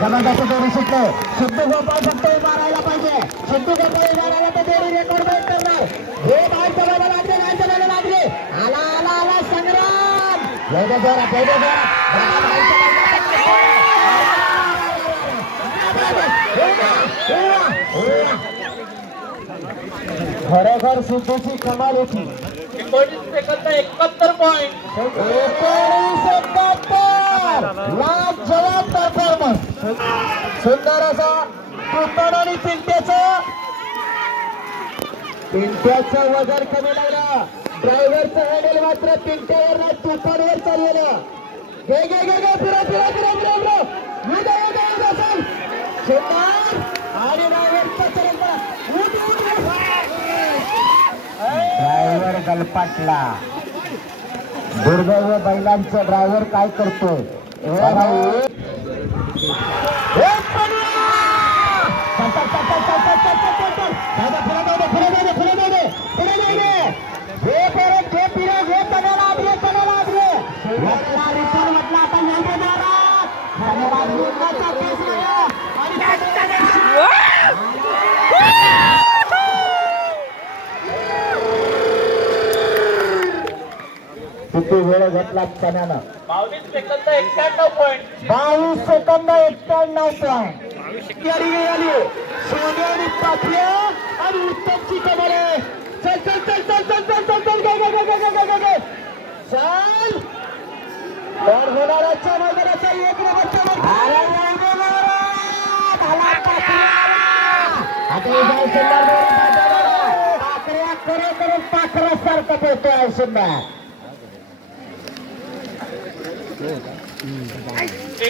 फलंदाजी करू सिद्धू गोपाळ फक्त मारायला पाहिजे सिद्धू गोपाळ मारायला पाहिजे रेकॉर्ड करणार हे बाहेर चढायला लागले नाही चढायला लागले आला आला आला संग्राम जय जोरा जय जोरा खरोखर सिद्धूची कमाल होती. एकाहत्तर पॉईंट एकोणीस एकाहत्तर. सुंदर असा तुतण आणि पिंट्याचं पिंट्याचं वजन कमी लागलं. ड्रायव्हरचं हँडल मात्र पिंट्यावर तुफानवर चाललेलं. घे घे घे घे फिरा फिरा फिरा फिरा येऊ दे, चल. सुंदर. आणि ड्रायव्हरचा. ड्रायव्हर गलपाटला. दुर्दैव बैलांचा ड्रायव्हर काय करतोय? किती वेळ घेतला तण्यानं बावीस सेकंद एक्क्याण्णव पॉईंट बावीस सेकंद एक्क्याण्णव पॉईंट सोन्यानी आणि उत्तमची कमल. आहे चल चल चल चल चल चल चल चल गे गे गे गे गे गे गे. गे चल तर होणाराच्या मैदानाचा एक नंबरचा अरे! आता जाऊ सुंदर करून पाखरासारखं पोहतोय आहे सुंदर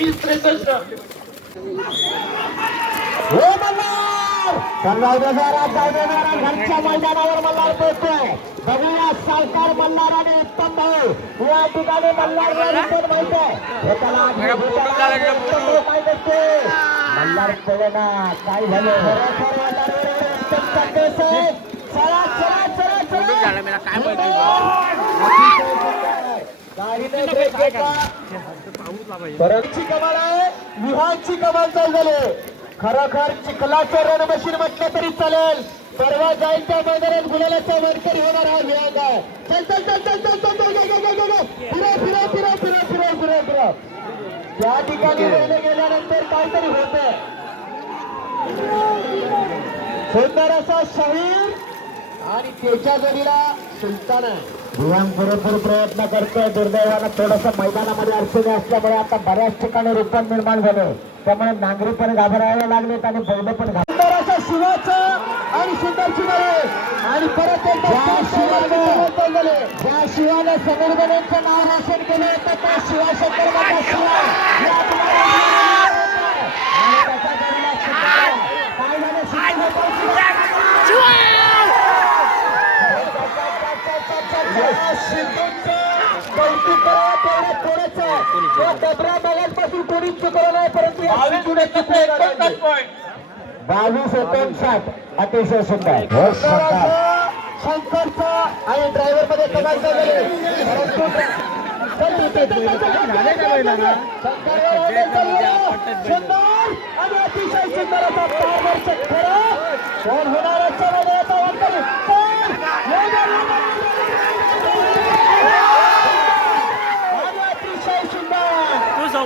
एकवीस त्रेसष्ट घरच्या मैदानावर मल्हार उत्तम भाऊ या ठिकाणी मल्हार काय काय परंतु कमाल आहे विहानची कमाल चालू झाले खरोखर चिखलाचं रण मशीन म्हटलं तरी चालेल परवा जाईल त्या मैदानात गुलालाचा वरकरी होणार हा विहान आहे चल चल चल चल चल चल चल फिरा फिरा फिरा फिरा फिरा फिरा फिरा त्या ठिकाणी गेल्यानंतर काहीतरी होतंय सुंदर असा शरीर आणि त्याच्या जडीला विहान पुरेपूर प्रयत्न करतोय दुर्दैवानं थोडस मैदानामध्ये अडचणी असल्यामुळे आता बऱ्याच ठिकाणी रूपण निर्माण झालं. त्यामुळे नांगरी पण घाबरायला लागलेत आणि बैल पण घाब- सुंदर असं शिवाचं आणि सुंदर शिवाय आणि परत एकदा शिवानं. झाले ज्या शिवानं समीर बनेचं नाव रोशन केलं होतं. त्या शिवा या ठिकाणी आणि त्याच्या जोडीला सुंदर. काय झालं? कोणी चुकलं नाही परंतु बावीस एकोणसाठ अतिशय सुंदर शंकरचा आणि ड्रायव्हरमध्ये शंकर आणि अतिशय सुंदर असा पारदर्शक खरा कोण होणार?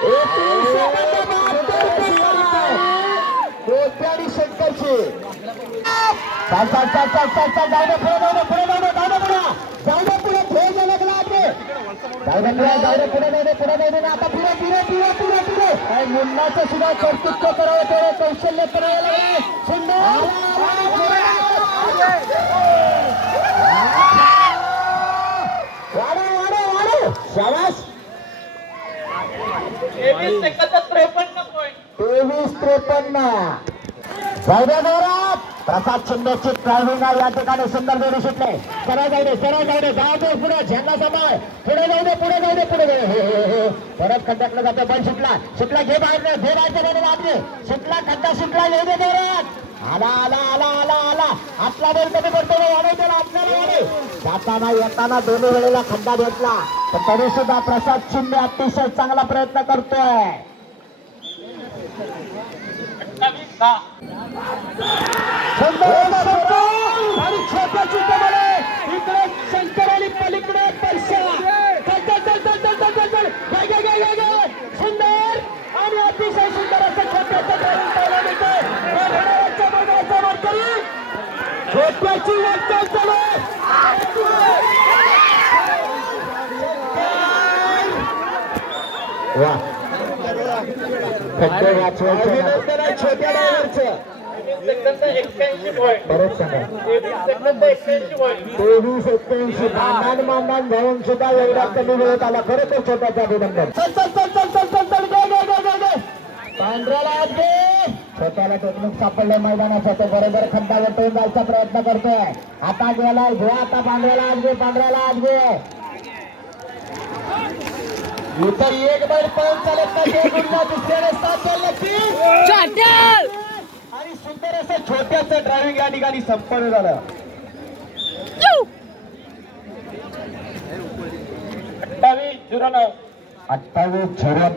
एकोणीसशे आणि शंकरचे चाल चाल चाल चाल चाल चाल जाऊ दे पुढे जाऊ दे पुढे जाऊ दे जाऊ दे पुढे जाऊ दे पुढे खेळ झाला लागला आपले जाऊ दे पुढे जाऊ दे पुढे जाऊ दे पुढे जाऊ दे आता पुढे पुढे पुढे पुढे पुढे काय मुन्नाचं सुद्धा कर्तृत्व करावं तेवढं कौशल्य करावं लागेल सुंदर त्रेपन्न पॉईंट जोरात. प्रसाद शिंदेची ड्रायव्हिंग या ठिकाणी सुंदर जोडी सुटले. सरळ जाऊ दे सरळ जाऊ दे जाऊ दे पुढे. झेंडा समाय पुढे जाऊ दे पुढे जाऊ दे पुढे जाऊ दे. हे, परत खड्ड्यातलं जातो. पण सुटला. सुटला घे बाहेर. घे बाहेर आपले सुटला खड्डा सुटला. येऊ दे जोरात. आला आला आला आला आला. आपला बैल कधी करतो त्याला आपल्याला जाताना येताना दोन्ही वेळेला खड्डा भेटला. तर तरी सुद्धा प्रसाद शिंदे अतिशय चांगला प्रयत्न करतोय. か。छोट्या सांगा तेवीस सुद्धा एवढा कमी मिळत आला. खरं तर छोट्याचा अभिनंदन. स्वतःला टेक्निक सापडले मैदानाचा तो बरोबर खड्डा वटवून जायचा प्रयत्न करतोय. आता गेलाय घे आता पांढऱ्याला आज घे पांढऱ्याला आज घे इथं एक बैल चालत नाही आणि सुंदर असं छोट्याचं ड्रायव्हिंग या ठिकाणी संपन्न झालं. अठ्ठावीस झिरो नऊ अठ्ठावीस झिरो